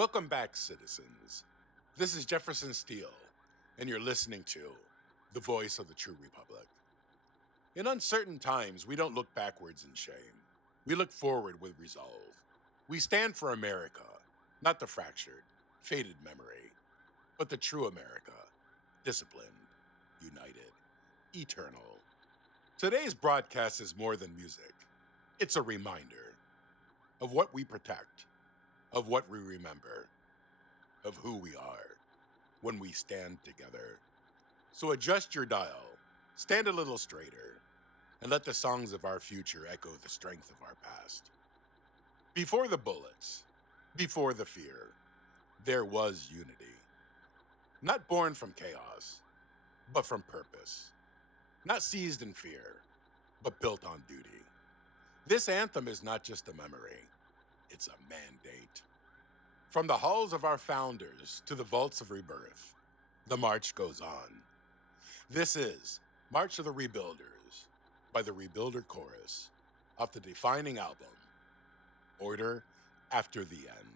Welcome back, citizens. This is Jefferson Steele, and you're listening to the voice of the true republic. In uncertain times, we don't look backwards in shame. We look forward with resolve. We stand for America, not the fractured, faded memory, but the true America, disciplined, united, eternal. Today's broadcast is more than music. It's a reminder of what we protect, of what we remember, of who we are when we stand together. So adjust your dial, stand a little straighter, and let the songs of our future echo the strength of our past. Before the bullets, before the fear, there was unity. Not born from chaos, but from purpose. Not seized in fear, but built on duty. This anthem is not just a memory, it's a mandate. From the halls of our founders to the vaults of rebirth, the march goes on. This is March of the Rebuilders by the Rebuilder Chorus off the defining album, Order After the End.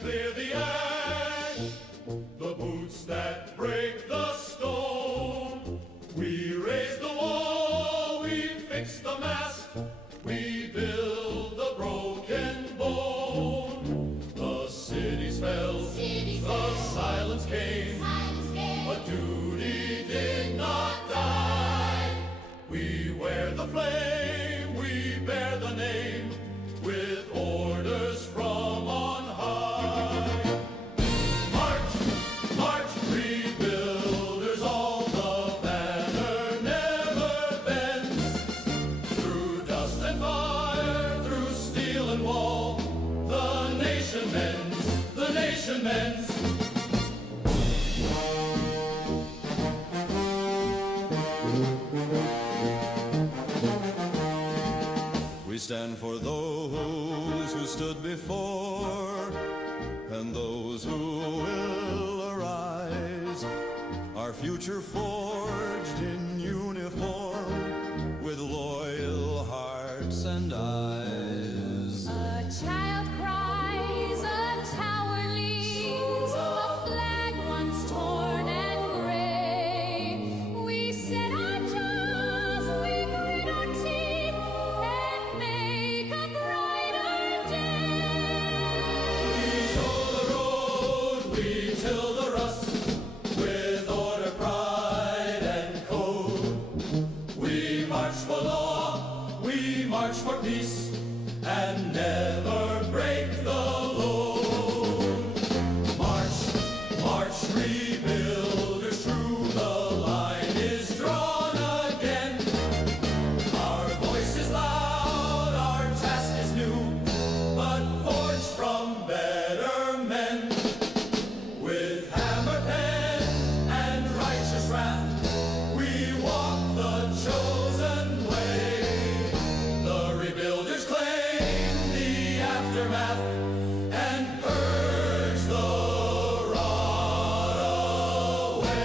Clear the ash, the boots that break the stone. We raise the wall, we fix the mast, we build the broken bone. The cities fell, the silence came, but duty did not die. We wear the flame, we bear the name, with orders from on high. We stand for those who stood before and those who will arise. Our future forged in uniform with loyal hearts and eyes. A child cries, a tower leans, a flag once torn and gray. We set our jaws, we grit our teeth, and make a brighter day. We show the road, we till the rust, with order, pride, and code. We march for law, we march for peace, and never break the load. March, march, rebuilders true, the line is drawn again. Our voice is loud, our task is new, but forged from better men. With hammer, pen, and righteous wrath, we walk the chosen way. The rebuilders claim the aftermath and purge the rot away.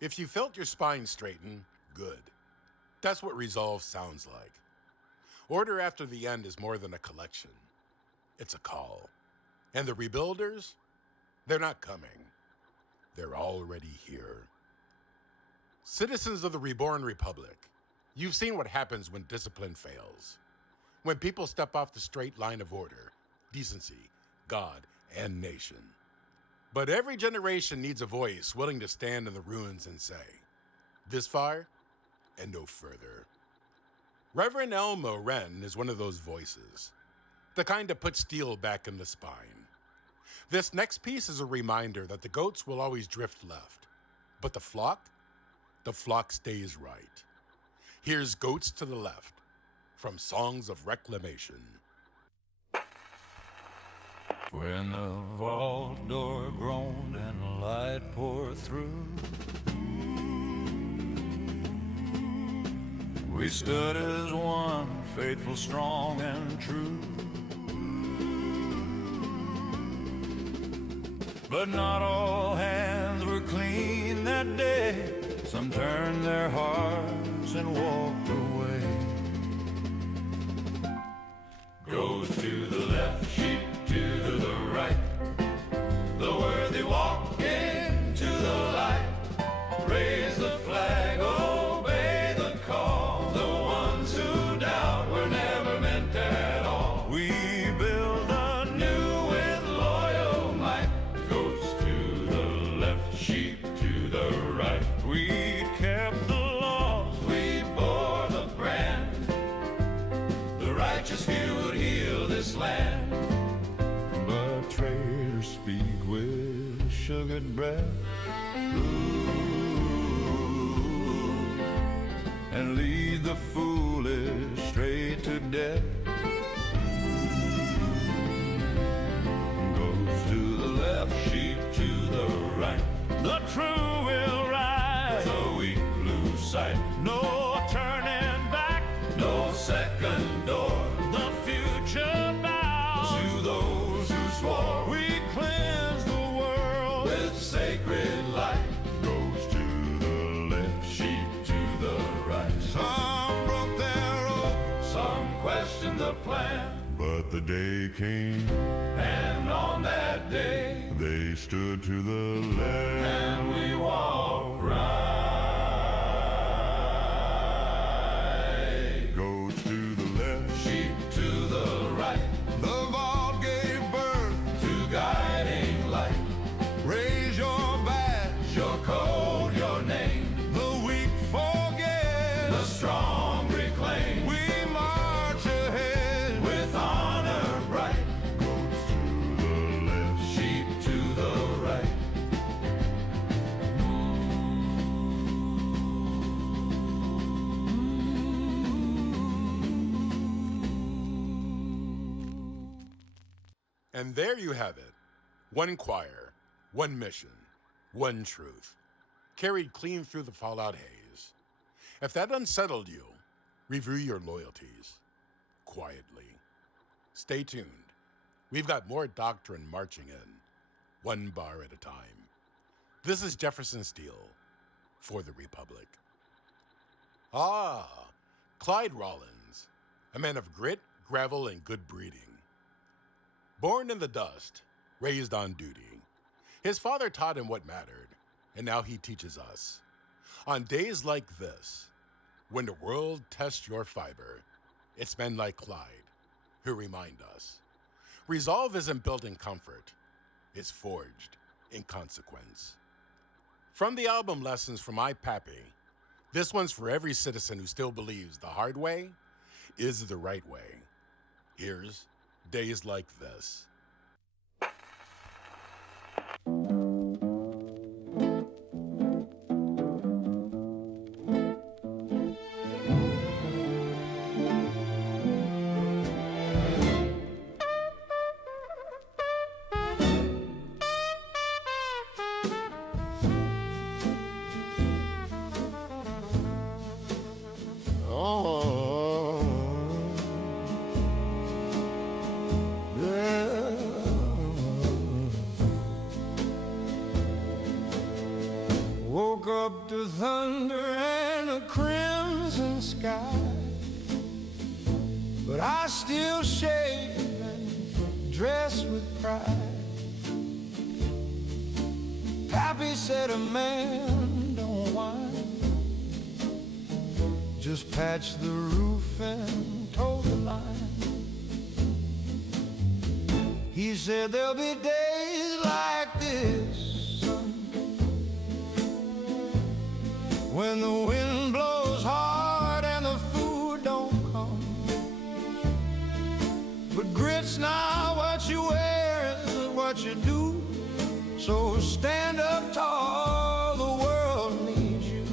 If you felt your spine straighten, good. That's what resolve sounds like. Order After the End is more than a collection. It's a call. And the rebuilders, they're not coming. They're already here. Citizens of the reborn republic, you've seen what happens when discipline fails. When people step off the straight line of order, decency, God, and nation. But every generation needs a voice willing to stand in the ruins and say, this far and no further. Reverend Elmo Wren is one of those voices, the kind that puts steel back in the spine. This next piece is a reminder that the goats will always drift left, but the flock stays right. Here's Goats to the Left from Songs of Reclamation. When the vault door groaned and light light pour through. We stood as one, faithful, strong, and true. But not all hands were clean that day. Some turned their hearts and walked away. Goes to the left, sheep to the right. The worthy walk into the light. Raise the flag, obey the call. The ones who doubt were never meant at all. We build anew with loyal might. Goes to the left, sheep to the right. We kept the laws, we bore the brand. The righteous few would heal this land. But traitors speak with sugared breath. And lead the foolish straight to death. Goes to the left, sheep to the right. The true will rise. The weak lose sight. No turning back. No second door. The future bows to those who swore. We cleanse the world with sacred light. Goes to the left, sheep to the right. Some broke their oath, some questioned the plan. But the day came, and on that day, they stood to the left, and we walked right. Goes to the left, sheep to the right. The vault gave birth to guiding light. Raise your badge, your code, your name. The weak forget, the strong reclaim. We march ahead with honor bright. Goes to the left, sheep to the right. And there you have it. One choir, one mission, one truth, carried clean through the fallout haze. If that unsettled you, review your loyalties quietly. Stay tuned. We've got more doctrine marching in, one bar at a time. This is Jefferson Steele for the Republic. Clyde Rollins, a man of grit, gravel, and good breeding. Born in the dust, raised on duty. His father taught him what mattered, and now he teaches us. On days like this, when the world tests your fiber, it's men like Clyde who remind us. Resolve isn't built in comfort, it's forged in consequence. From the album Lessons from My Pappy, this one's for every citizen who still believes the hard way is the right way. Here's Days Like This. Woke up to thunder and a crimson sky, but I still shave and dress with pride. Pappy said a man don't whine, just patch the roof and toe the line. He said there'll be days like this, son, when the wind blows hard and the food don't come. But grit's not what you wear, it's what you do. So stand up tall, the world needs you.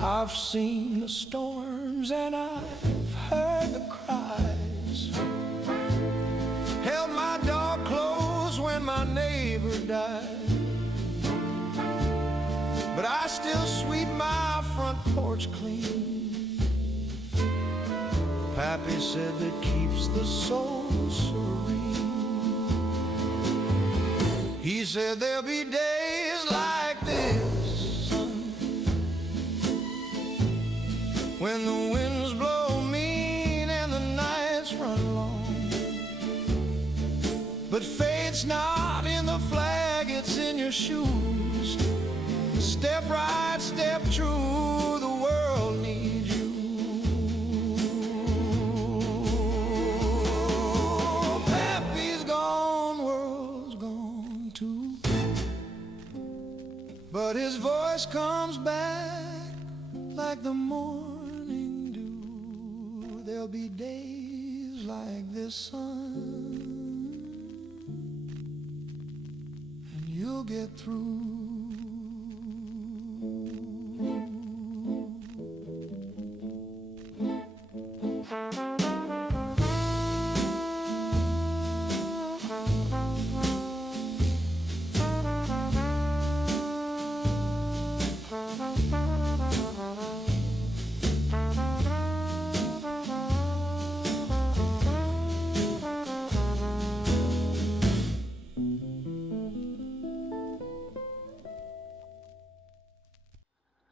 I've seen the storms and I've heard the cries, died. But I still sweep my front porch clean. Pappy said that keeps the soul serene. He said there'll be days like this, son, when the winds blow mean and the nights run long. But fate's not in the flag, it's in your shoes. Step right, step true, the world needs you. Pappy's gone, world's gone too. But his voice comes back like the morning dew. There'll be days like this, son, and you'll get through.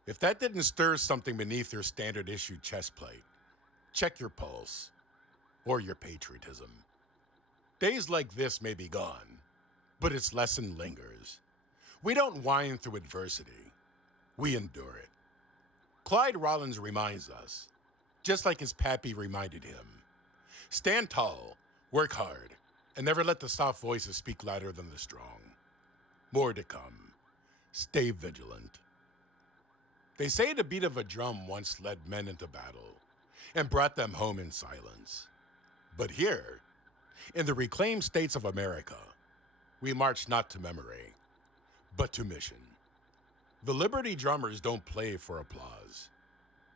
If that didn't stir something beneath your standard issue chest plate, check your pulse or your patriotism. Days like this may be gone, but its lesson lingers. We don't whine through adversity, we endure it. Clyde Rollins reminds us, just like his pappy reminded him, stand tall, work hard, and never let the soft voices speak louder than the strong. More to come. Stay vigilant. They say the beat of a drum once led men into battle and brought them home in silence. But here, in the reclaimed states of America, we march not to memory, but to mission. The Liberty Drummers don't play for applause.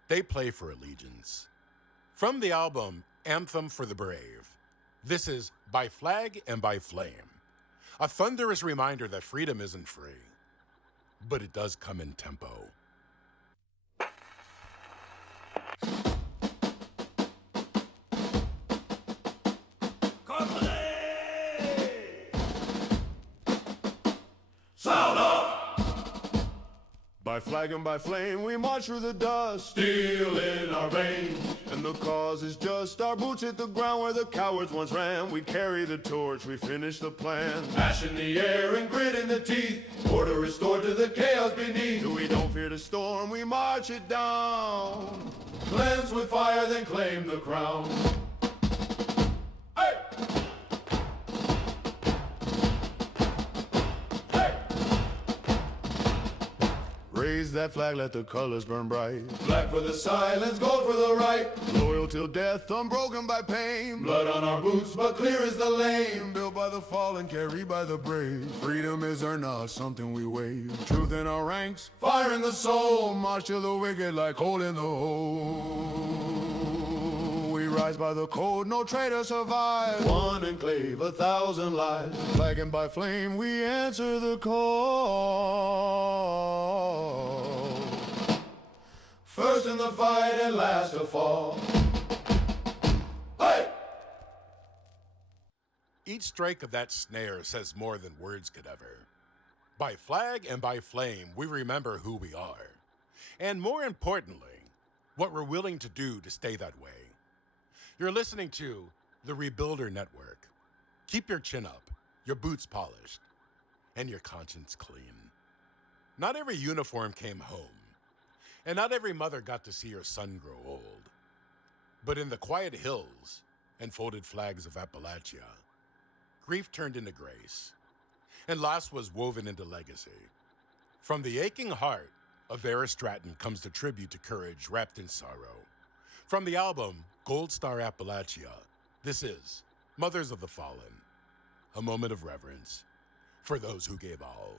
They play for allegiance. From the album Anthem for the Brave, this is By Flag and by Flame, a thunderous reminder that freedom isn't free, but it does come in tempo. Sound off! By flag and by flame, we march through the dust. Steel in our veins, and the cause is just. Our boots hit the ground where the cowards once ran. We carry the torch, we finish the plan. Ash in the air and grit in the teeth. Order restored to the chaos beneath. We don't fear the storm, we march it down. Cleanse with fire, then claim the crown. Raise that flag, let the colors burn bright. Black for the silence, gold for the right. Loyal till death, unbroken by pain. Blood on our boots, but clear is the lane. Built by the fallen, carried by the brave. Freedom is earned, not something we wave. Truth in our ranks, fire in the soul. March to the wicked like hole in the hole. We rise by the code, no traitor survives. One enclave, 1,000 lives. Flag and by flame, we answer the call. First in the fight and last to fall. Hey! Each strike of that snare says more than words could ever. By flag and by flame, we remember who we are. And more importantly, what we're willing to do to stay that way. You're listening to the Rebuilder Network. Keep your chin up, your boots polished, and your conscience clean. Not every uniform came home, and not every mother got to see her son grow old. But in the quiet hills and folded flags of Appalachia, grief turned into grace, and loss was woven into legacy. From the aching heart of Vera Stratton comes the tribute to courage wrapped in sorrow. From the album Gold Star Appalachia, this is Mothers of the Fallen, a moment of reverence for those who gave all.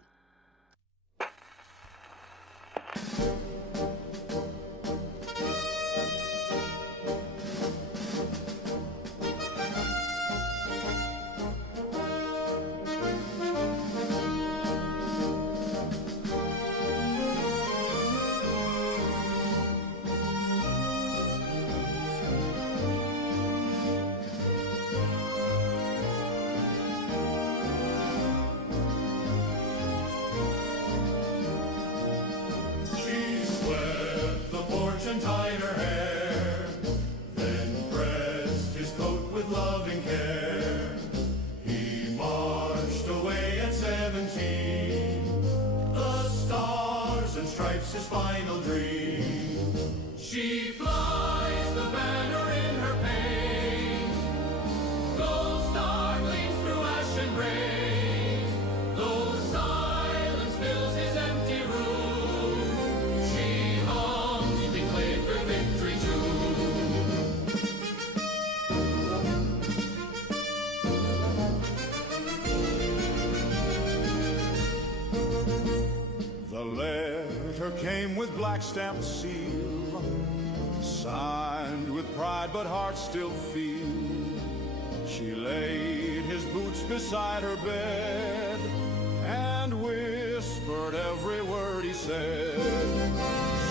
came with black stamped seal, signed with pride but heart still feel. She laid his boots beside her bed and whispered every word he said.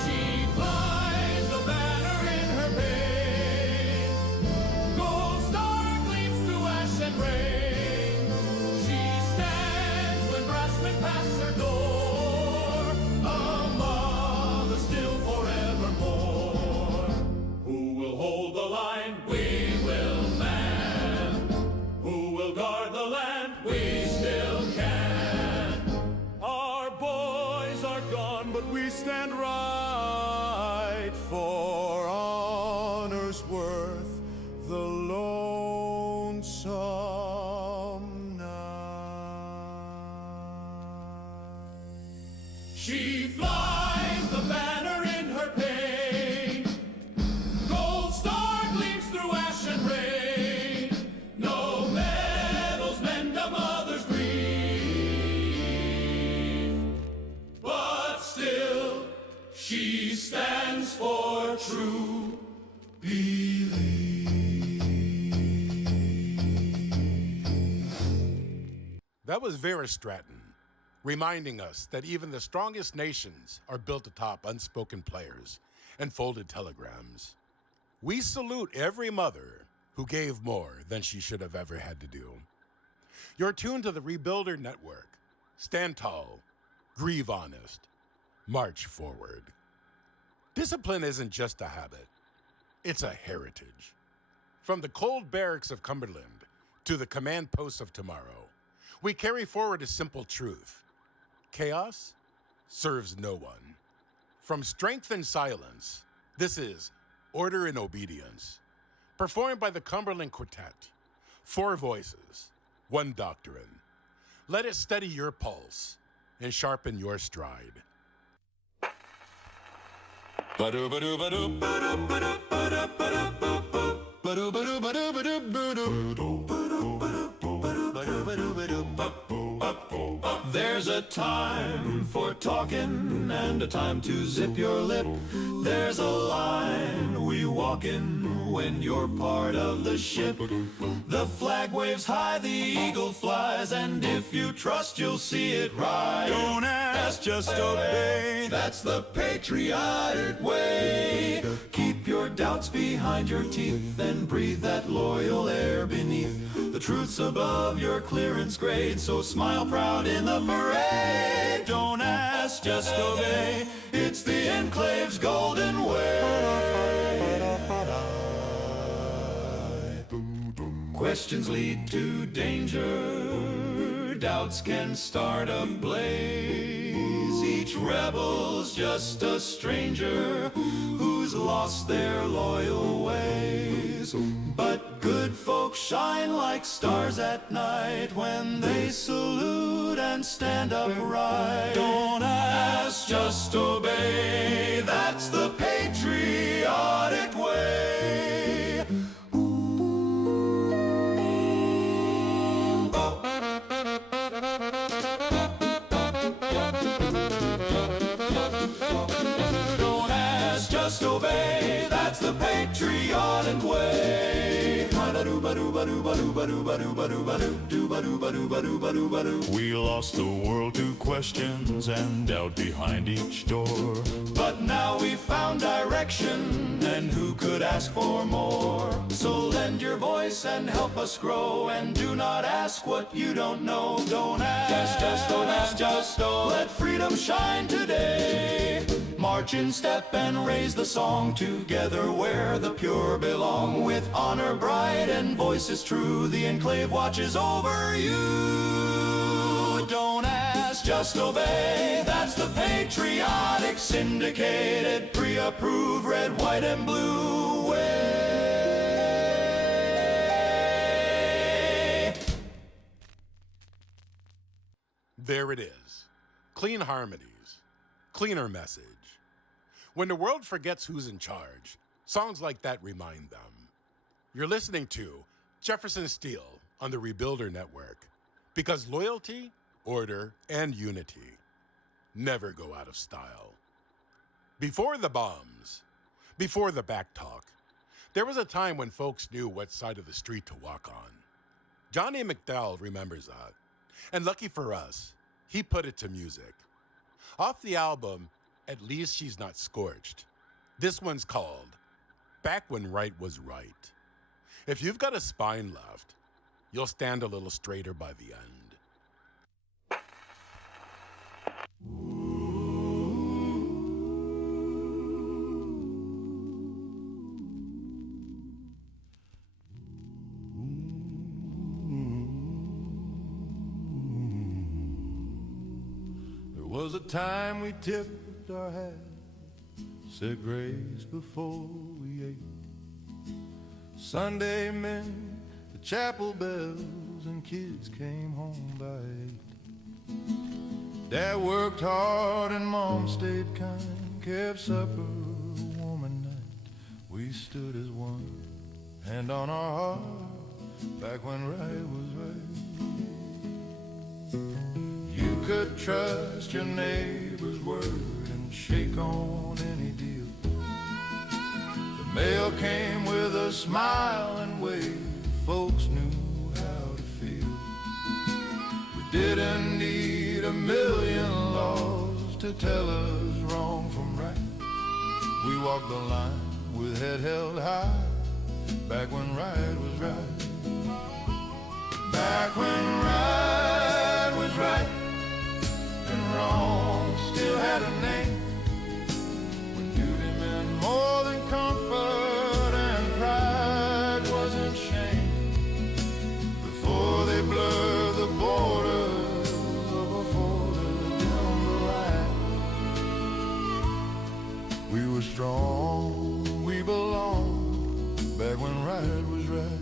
She flies the banner in her pain, gold star gleams through ash and rain. She stands when brassmen pass her door, a mother still forevermore. Who will hold the line? We will man. Who will guard the land? We still can. Our boys are gone, but we stand right for honor's worth, the lonesome night. She flies the banner in her pain, gold star gleams through ash and rain. No medals mend a mother's grief, but still she stands for true belief. That was Vera Stratton, reminding us that even the strongest nations are built atop unspoken prayers and folded telegrams. We salute every mother who gave more than she should have ever had to do. You're tuned to the Rebuilder Network. Stand tall, grieve honest, march forward. Discipline isn't just a habit, it's a heritage. From the cold barracks of Cumberland to the command posts of tomorrow, we carry forward a simple truth. Chaos serves no one. From strength and silence, this is Order and Obedience, performed by the Cumberland Quartet. 4 voices, 1 doctrine. Let it steady your pulse and sharpen your stride. There's a time for talking and a time to zip your lip. There's a line we walk in when you're part of the ship. The flag waves high, the eagle flies, and if you trust, you'll see it rise. Don't ask, just obey. That's the patriotic way. Keep your doubts behind your teeth and breathe that loyal air beneath. The truth's above your clearance grade, so smile proud in the parade. Don't ask, just obey. It's the Enclave's golden way. Questions lead to danger. Doubts can start a blaze. Each rebel's just a stranger who's lost their loyal ways. But good folks shine like stars at night when they salute and stand upright. Don't ask, Just obey, that's the patriotic way. Don't ask, just obey, that's the patriotic way. We lost the world to questions and doubt behind each door. But now we found direction, and who could ask for more? So lend your voice and help us grow, and do not ask what you don't know. Don't ask, just don't ask, just don't. Let freedom shine today. March in step and raise the song together where the pure belong. With honor bright and voices true, the Enclave watches over you. Don't ask, just obey. That's the patriotic, syndicated, pre-approved, red, white, and blue way. There it is. Clean harmonies, cleaner message. When the world forgets who's in charge, songs like that remind them. You're listening to Jefferson Steele on the Rebuilder Network, because loyalty, order, and unity never go out of style. Before the bombs, before the back talk, there was a time when folks knew what side of the street to walk on. Johnny McDowell remembers that. And lucky for us, he put it to music. Off the album, At Least She's Not Scorched, this one's called Back When Right Was Right. If you've got a spine left, you'll stand a little straighter by the end. There was a time we tipped our hat, said grace before we ate. Sunday men, the chapel bells, and kids came home by 8. Dad worked hard and Mom stayed kind, kept supper warm at night. We stood as one, hand on our heart, back when right was right. You could trust your neighbor's word and shake on any deal. The mail came with a smile and wave. Folks knew how to feel. We didn't need a million laws to tell us wrong from right. We walked the line with head held high, back when right was right. Back when right was right and wrong still had a name. When duty meant more than comfort and pride wasn't shame. Before they blurred the borders of a folder down the line. We were strong, we belonged, back when right was right.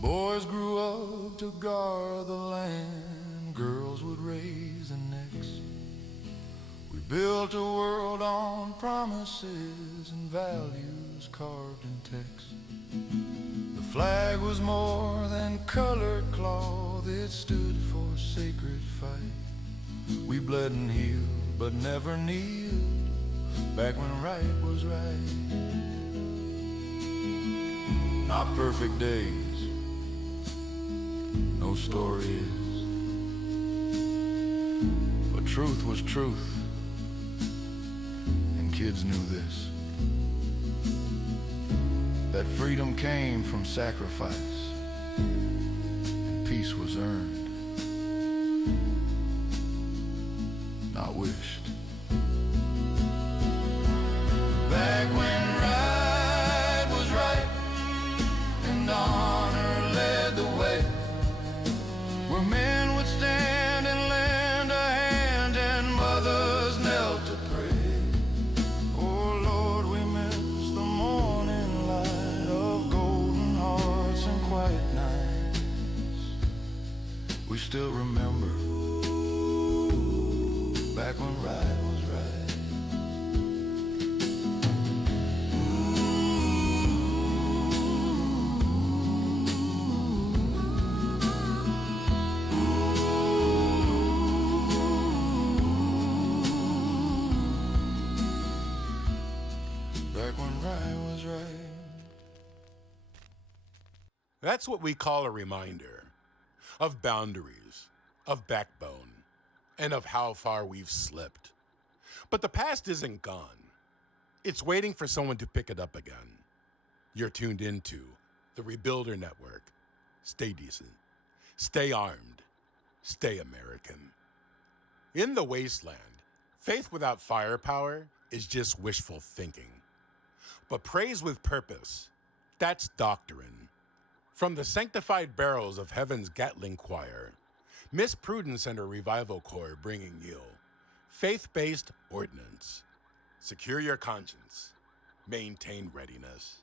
Boys grew up to guard the land, girls would raise the necks. We built a world on promises and values carved in text. The flag was more than colored cloth, it stood for sacred fight. We bled and healed, but never kneeled, back when right was right. Not perfect days, no story is, but truth was truth, and kids knew this, that freedom came from sacrifice, and peace was earned, not wished. Back when right was right, and honor led the way, where men would stand and lend a hand and mothers knelt to pray. Oh Lord, we miss the morning light of golden hearts and quiet nights. We still remember back when right was right. That's what we call a reminder of boundaries, of backbone, and of how far we've slipped. But the past isn't gone. It's waiting for someone to pick it up again. You're tuned into the Rebuilder Network. Stay decent, stay armed, stay American. In the wasteland, faith without firepower is just wishful thinking. But praise with purpose, that's doctrine. From the sanctified barrels of heaven's Gatling choir, Miss Prudence and her revival corps bringing you faith-based ordinance. Secure your conscience. Maintain readiness.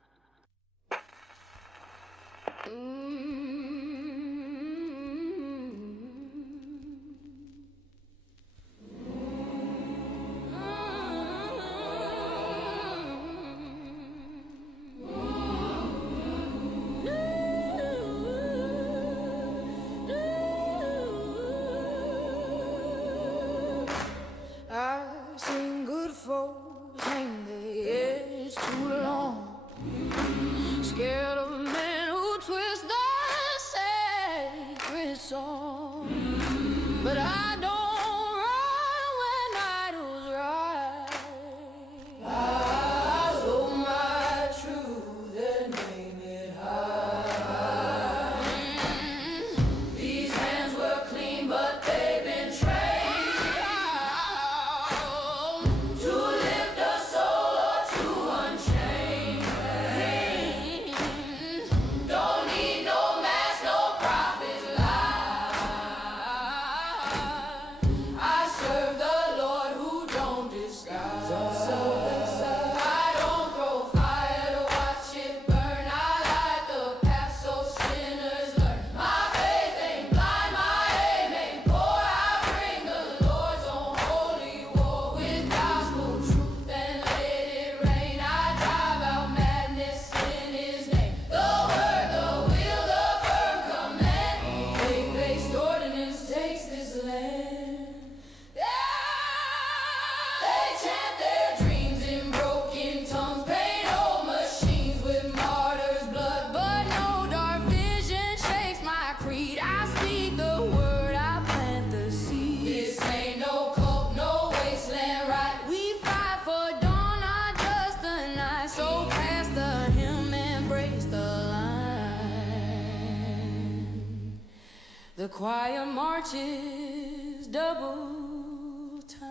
The choir marches double time.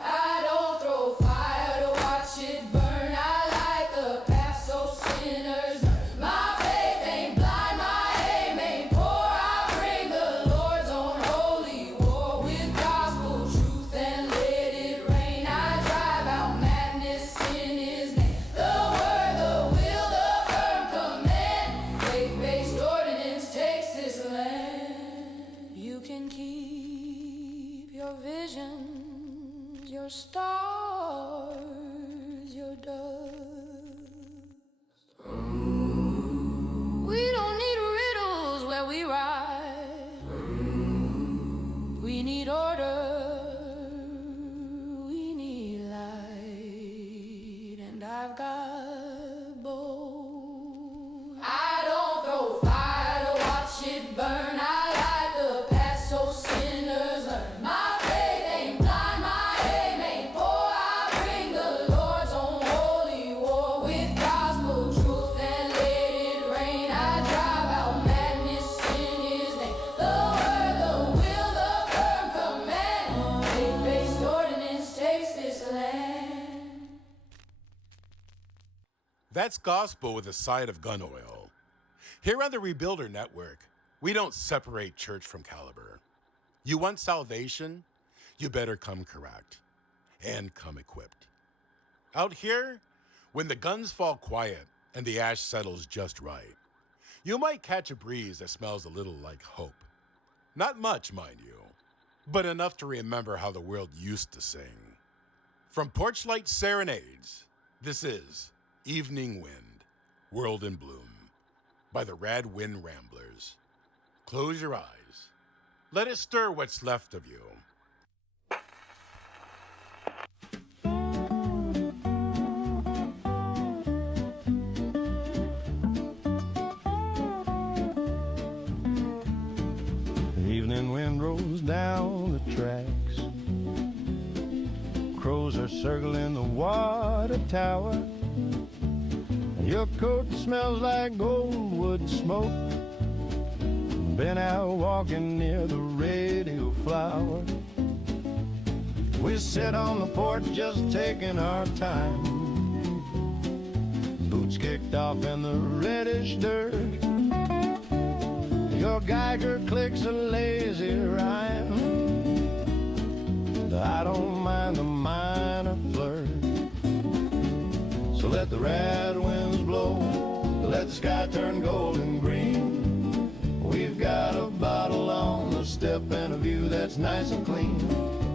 I don't throw fire to watch it burn. I light the path so sinners learn. My faith ain't blind, my aim ain't poor. I bring the Lord's own holy war with gospel truth and let it rain. I drive out madness in His name. The word, the will, the firm command. Faith-based ordinance takes this land. You can keep your visions, your stars, your doves. We don't need riddles where we ride. We need order. We need light. And I've got both. I don't throw fire to watch it burn. I light the path so sinners learn. My faith ain't blind, my aim ain't poor. I bring the Lord's own holy war with gospel truth and let it rain. I drive out madness in His name. The word, the will, the firm command. Faith-based ordinance takes this land. That's gospel with a side of gun oil. Here on the Rebuilder Network, we don't separate church from caliber. You want salvation? You better come correct and come equipped. Out here, when the guns fall quiet and the ash settles just right, you might catch a breeze that smells a little like hope. Not much, mind you, but enough to remember how the world used to sing. From Porchlight Serenades, this is Evening Wind, World in Bloom, by the Rad Wind Ramblers. Close your eyes. Let it stir what's left of you. The evening wind rolls down the tracks. Crows are circling the water tower. Your coat smells like old wood smoke. Been out walking near the radio flower. We sit on the porch just taking our time. Boots kicked off in the reddish dirt. Your Geiger clicks a lazy rhyme. I don't mind the minor flirt. So let the rad winds blow, let the sky turn gold and green. We've got a bottle on the step and a view that's nice and clean.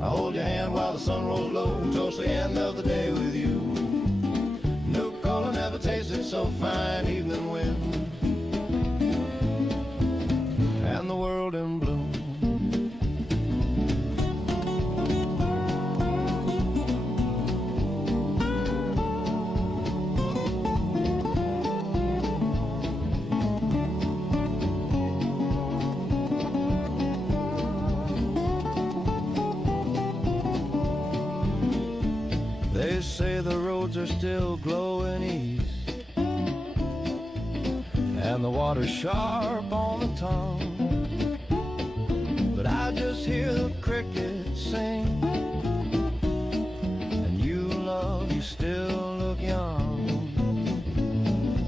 I hold your hand while the sun rolls low, toast the end of the day with you. New cola never tasted so fine, evening wind and the world in bloom. They say the roads are still glowing east, and the water's sharp on the tongue. But I just hear the crickets sing, and you, love, you still look young.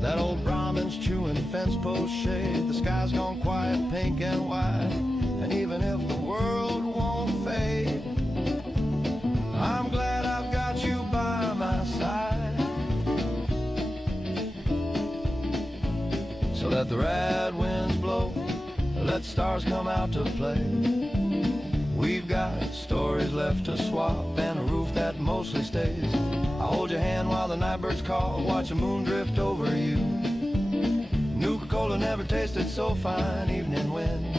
That old Brahmin's chewing fence post shade. The sky's gone quiet, pink and white, and even if the world won't fade, I'm glad I've got you by my side. So let the rad winds blow, let stars come out to play. We've got stories left to swap and a roof that mostly stays. I hold your hand while the night birds call, watch the moon drift over you. Nuka-Cola never tasted so fine, evening wind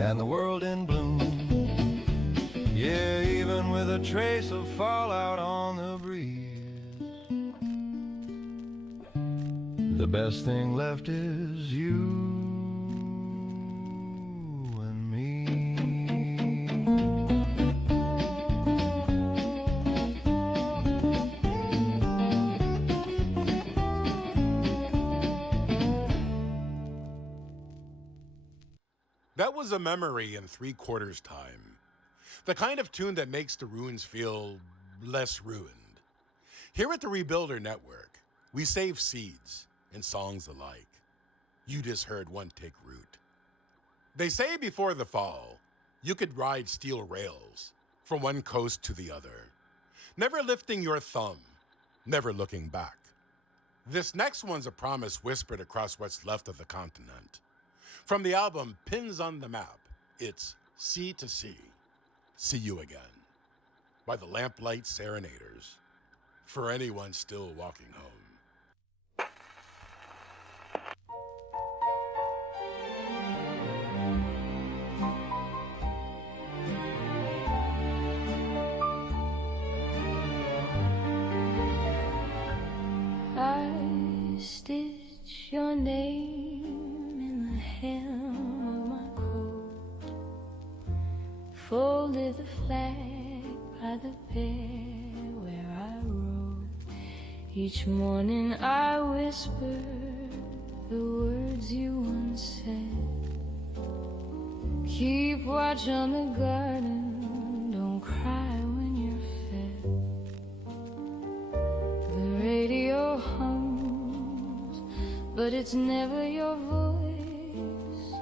and the world in bloom. Yeah, even with a trace of fallout on the breeze, the best thing left is you and me. That was a memory in 3/4 time. The kind of tune that makes the ruins feel less ruined. Here at the Rebuilder Network, we save seeds and songs alike. You just heard one take root. They say before the fall, you could ride steel rails from one coast to the other, never lifting your thumb, never looking back. This next one's a promise whispered across what's left of the continent. From the album Pins on the Map, it's Sea to Sea, See You Again, by the Lamplight Serenaders, for anyone still walking home. I stitch your name in the hem of my coat, folded the flag by the bed where I wrote. Each morning I whisper the words you once said. Keep watch on the garden, don't cry when you're fed. The radio hums, but it's never your voice.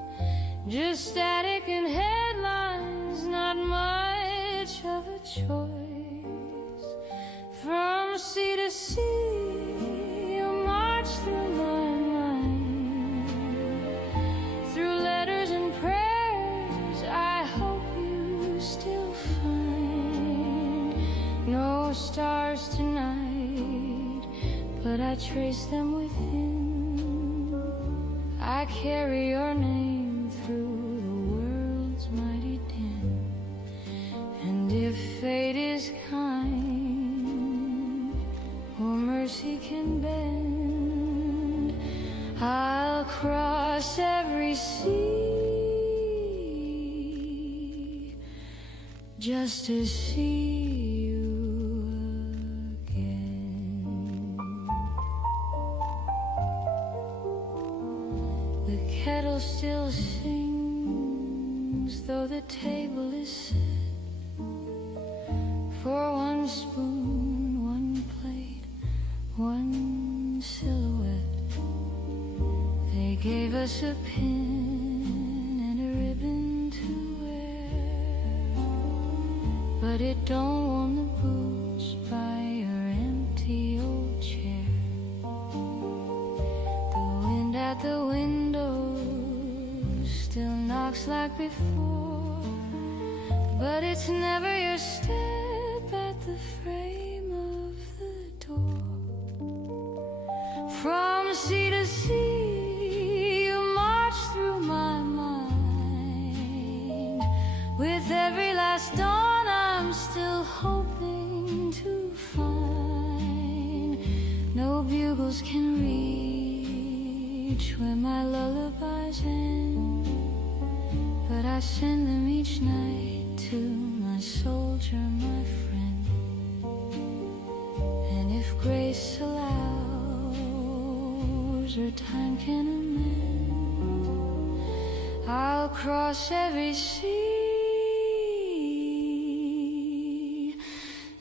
Just static and headlines, not much of a choice. From sea to sea, you march through my mind. Through letters and prayers, I hope you still find no stars tonight, but I trace them within. I carry your name through the world's mighty din. And if fate is kind, or mercy can bend, I'll cross every sea just to see you again. The kettle still sings, though the table is set. For one spoon, one plate, one silhouette. They gave us a pin and a ribbon to wear, but it don't warm the boots by your empty old chair. The wind at the window still knocks like before, but it's never your step at the frame of the door. From sea to sea, you march through my mind. With every last dawn, I'm still hoping to find. No bugles can reach where my lullabies end, but I send them each night to my soldier, my friend. And if grace allows, or time can amend, I'll cross every sea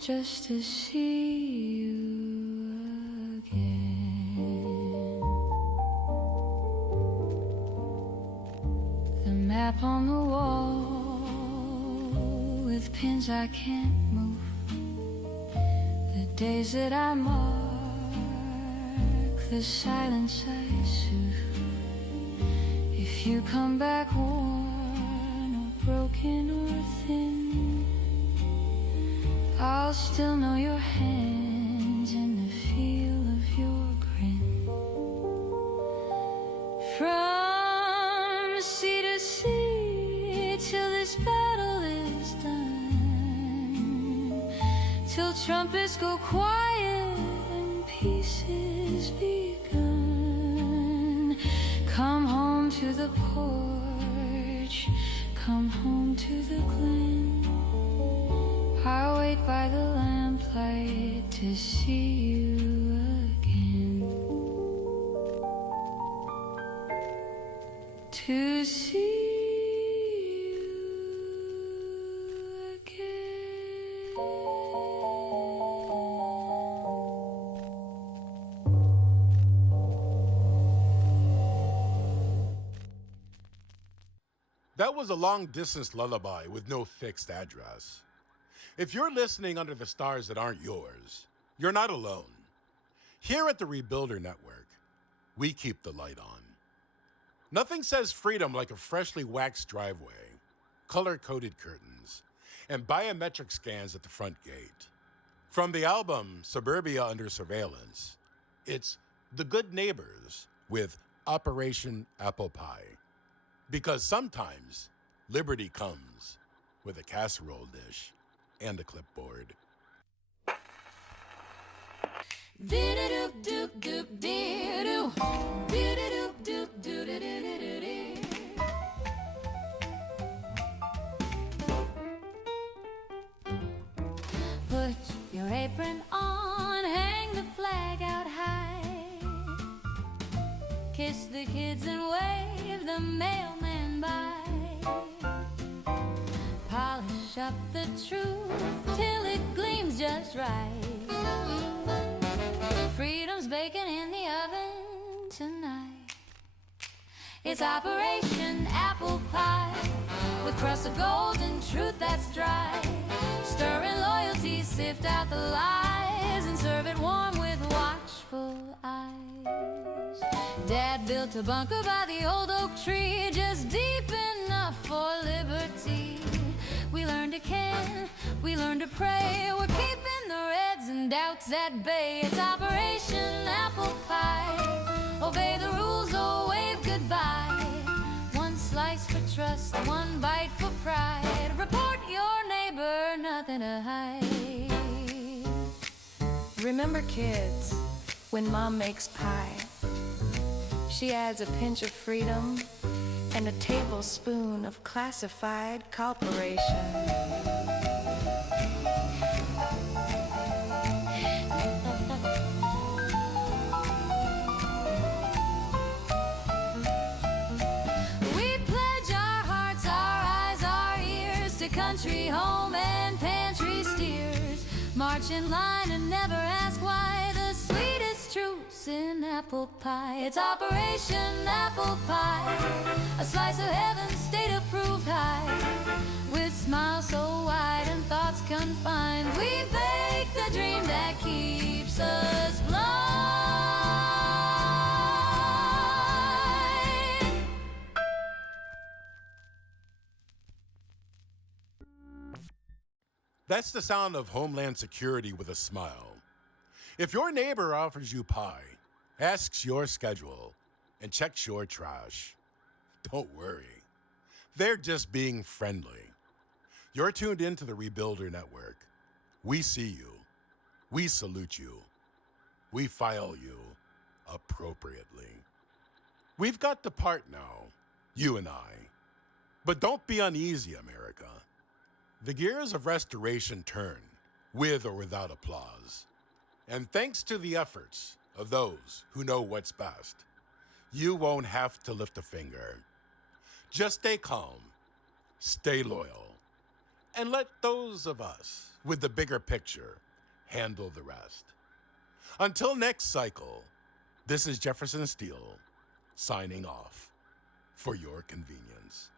just to see you again. The map on the wall with pins I can't move. The days that I mark, the silence I soothe. If you come back worn or broken or thin, I'll still know your hands and the feel of your grin. From sea to sea, till this battle is done, till trumpets go quiet and peace is begun. Come home to the porch, come home to the glen. I'll wait by the lamplight to see you again. To see That was a long-distance lullaby with no fixed address. If you're listening under the stars that aren't yours, you're not alone. Here at the Rebuilder Network, we keep the light on. Nothing says freedom like a freshly waxed driveway, color-coded curtains, and biometric scans at the front gate. From the album Suburbia Under Surveillance, it's The Good Neighbors with Operation Apple Pie. Because sometimes liberty comes with a casserole dish and a clipboard. Put your apron on, hang the flag out high. Kiss the kids and wave the mailman by. Polish up the truth till it gleams just right. Freedom's baking in the oven tonight. It's Operation Apple Pie, with crust of gold and truth that's dry. Stir in loyalty, sift out the lies, and serve it warm with watchful eyes. Dad built a bunker by the old oak tree, just deep enough for liberty. We learned to care, we learned to pray. We're keeping the reds and doubts at bay. It's Operation Apple Pie. Obey the rules or wave goodbye. One slice for trust, one bite for pride. Report your neighbor, nothing to hide. Remember, kids, when Mom makes pie, she adds a pinch of freedom and a tablespoon of classified corporation. We pledge our hearts, our eyes, our ears to country, home, and pantry steers. March in line and never ask why. The sweetest truths in apple pie. It's Operation Apple Pie, a slice of heaven, state-approved high. With smiles so wide and thoughts confined, we bake the dream that keeps us blind. That's the sound of Homeland Security with a smile. If your neighbor offers you pie, asks your schedule, and checks your trash, don't worry. They're just being friendly. You're tuned into the Rebuilder Network. We see you. We salute you. We file you appropriately. We've got to part now, you and I. But don't be uneasy, America. The gears of restoration turn, with or without applause. And thanks to the efforts of those who know what's best, you won't have to lift a finger. Just stay calm, stay loyal, and let those of us with the bigger picture handle the rest. Until next cycle, this is Jefferson Steele signing off for your convenience.